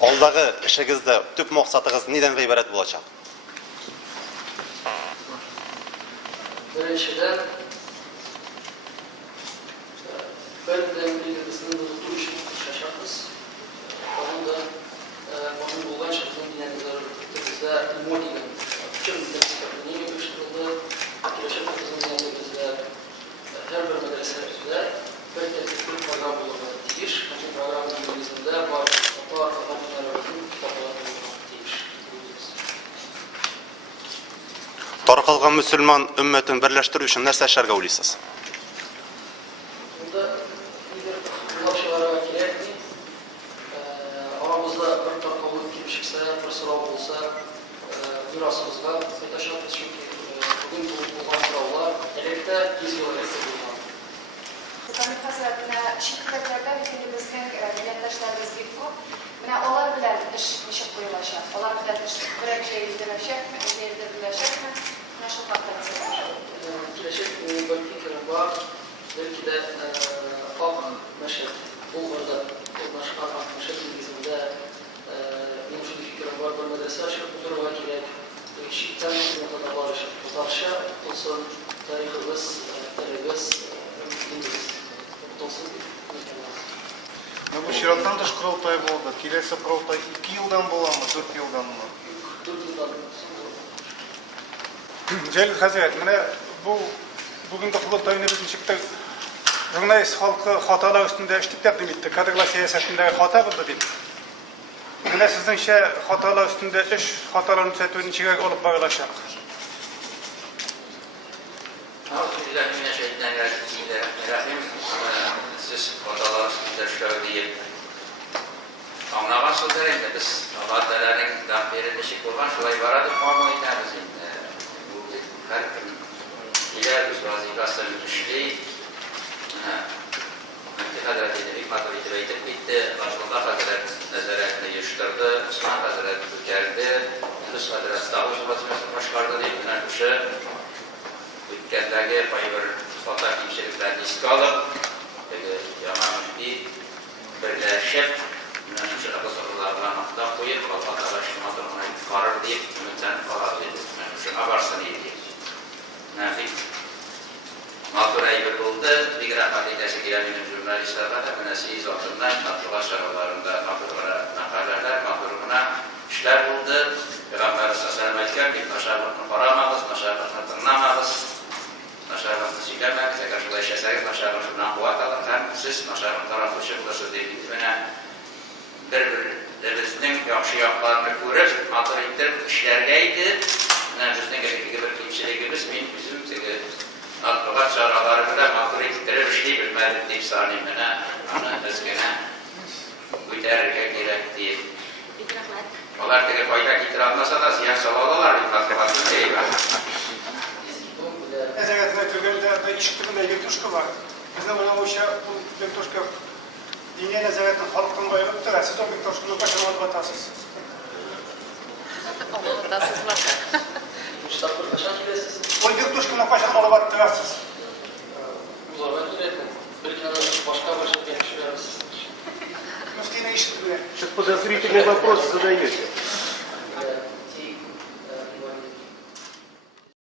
Alдағы işinizde tüp maksatınız neden ibaret olacak? Birinchidan birdan birimizni tutuv uchun kurashamiz. Onda onun bo'lgan bizning bizda ilmiy degan fikr mutasaddilarning uyushtirildi. Kelajak bizda har bir madrasada bir tartibli program bo'ladi. Tiyish, bu programning negizida bor qator qonunlarning kitoblari bo'ladi. Tiyish. Tarqalgan Müslüman ümmetin birleştirici için ne seçerge oluyorsunuz? Bunda bir ulaşılara gerekli. Aramızda bir tarqalıq kim çıksa, bir sırav olsa, mirasımızdan yataşarız. Çünkü bugün bulgan sıravlar elekte geziyorlar. Sanık hazırlıkına şirketlerden ülkemizden millettaşlarımız gibi bu. Onlar bilen iş koyulaşır. Onlar bilen iş bir şey birleşecek mi, bir yerde birleşecek mi? Nasıl bakıyorsunuz? Gelecek bir fikrim var. Belki de halkın meşhur Bulgar'da çıkartan meşhur bilgisinde benim şu fikrim var. Bir medrese açıp bu duruma gerek. Şikten ortada barışıp tutarşa olsun tarihimiz, tarihimiz, bilgimiz. Olsun Bu Şirak'tan da kurultay oldu. Kilesi kurultay 2 yıldan bola mı, 4 yıldan mı? 4 yıldan. Celil Hazret, bugünkü kurultayını bizim çıktık. Jurnalist halkı hatalar üstünde iştikler demişti. Kadırla siyasetinde hata buldu deyip. Mine sizin hatalar üstünde iş, hataların düzeltmenin içine olup bağlaşacak. Bismillahirrahmanirrahim. Siz hatalar üstünde şöyle deyip anlamak sözlerinde biz vadelerin verilmişi kurban şolay varadık muamma ederiz. Her gün iler biz vazifası düştü. Mehdi Hazreti Nebik Maturidi Beytip bitti. Başullah Hazreti nezaretini yuşturdu. Osman Hazreti bükerdi. Yunus Hazreti Davuz vazifesini başkardı deyip buna kuşu ülkedeki payı bir fatah kimseliklerini iskalıp Yaman Mühdi birleşip buna kuşu Resulullah Muhtaf koyup Allah Teala şımadırına yukarır deyip ümitten falat edip buna kuşu abarsın deyip Nafik Maturayı bir buldu. Bir rahmet edesi gelen benim jurnalistlerle de münesiyiz altından matruğa şaralarında makaleler, maturuna işler buldu. Peygamber Sallallahu Aleyhi bir maşabatını paramağız, maşabatını tırnamağız, maşabatını silemeyiz. Eğer şurada işesek maşabatından kuvvet alırken siz maşabatın tarafı çıkılırsa deyip birbirimizin yaxşı yaxlarını görüp matur ettirip işlergeydi. Bizden gerekli bir kimçiligimiz bizim matbuat çağrıları bile matur ettirir işleyi bilmedik deyip salimine, özgüne güderken gerekti. Onlar da fayda getirilmese de siyah salalarlar bir matbuatın şeyi var. Ezegetine Türkiye'de işittiğinde elektroşka var. Bizde buna o şey, bu elektroşka dini ezegetin halktan bayılıptır. Siz o elektroşkunu başarılı batasız. Batasız var. Müştakil kaçan gibisiz? O elektroşkunu başarılı batasız. Uzarlar üretin. Bir kenara başka bir şey yapışıyoruz. Müftine işittiğinde. Сейчас подозрительный вопрос задаете.